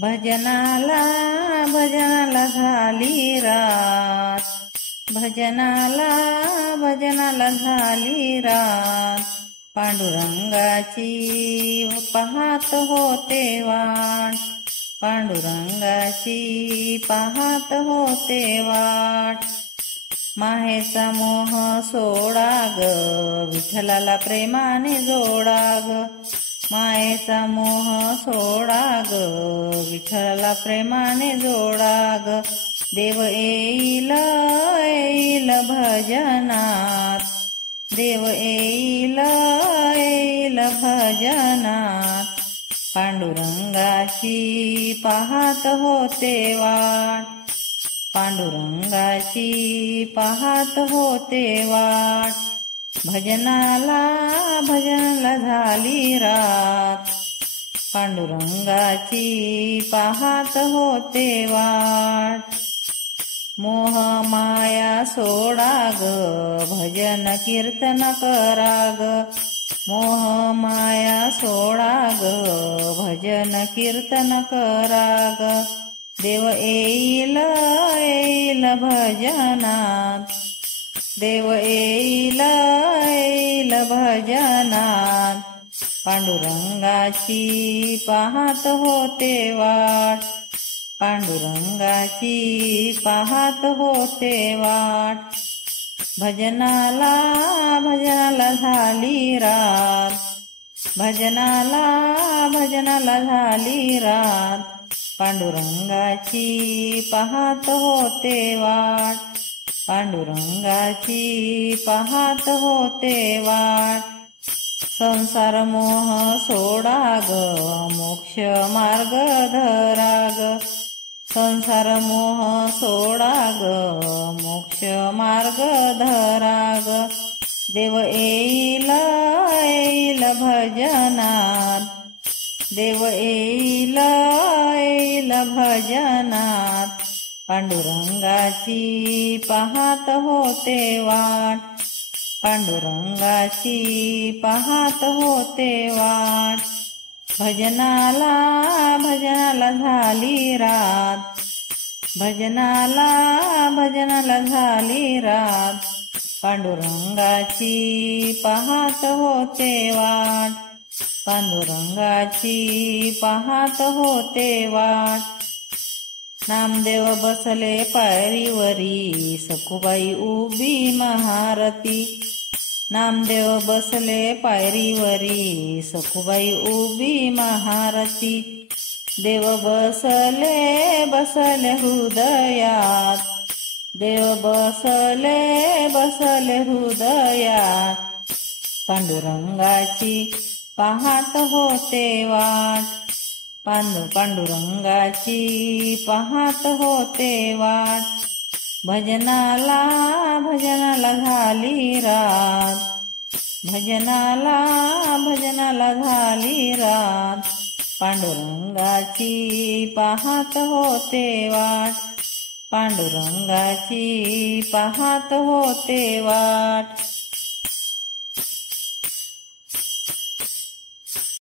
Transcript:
भजनाला भजनाला झाली रात, भजनाला भजनाला झाली रात, पांडुरंगाची पाहत होते वाट, पांडुरंगाची पाहत होते वाट. माहेचा मोह सोडा ग, विठ्ठलाला प्रेमाने जोडा ग, मायेचा मोह सोडा ग, विठ्ठलाला प्रेमाने जोडा ग. देव येईल येईल भजनात, देव येईल येईल भजनात, पांडुरंगाची पाहत होते वाट, पांडुरंगाची पाहत होते वाट. भजनाला भजनाला झाली रात, पांडुरंगाची पाहत होते वाट. मोह माया सोडा ग, भजन कीर्तन करा ग, मोह माया सोडा ग, भजन कीर्तन करा ग. देव येईल येईल भजनात, देव येईल येईल भजनात, पांडुरंगाची पाहत होते वाट, पांडुरंगाची पाहत होते वाट. भजनाला भजनाला झाली रात, भजनाला भजनाला झाली रात, पांडुरंगाची पाहत होते वाट, पांडुरंगाची पाहत होते वाट. संसार मोह सोडा ग, मोक्ष मार्ग धरा ग, संसार मोह सोडा ग, मोक्ष मार्ग धरा ग. देव येईल येईल भजनात, देव येईल येईल भजनात, पांडुरंगाची पाहत होते वाट, पांडुरंगाची पाहत होते वाट. भजनाला भजनाला झाली रात, भजनाला भजनाला झाली रात, पांडुरंगाची पाहत होते वाट, पांडुरंगाची पाहत होते वाट. नामदेव बसले पायरीवरी, सखुबाई उभी महारती, नामदेव बसले पायरीवरी, सखुबाई उभी महारती. देव बसले बसले हृदयात, देव बसले बसले हृदयात, पांडुरंगाची पाहत होते वाट, पांडुरंगाची पाहत होते वाट. भजनाला भजनाला झाली रात, भजनाला भजनाला झाली रात, पांडुरंगाची पाहत होते वाट, पांडुरंगाची पाहत होते वाट.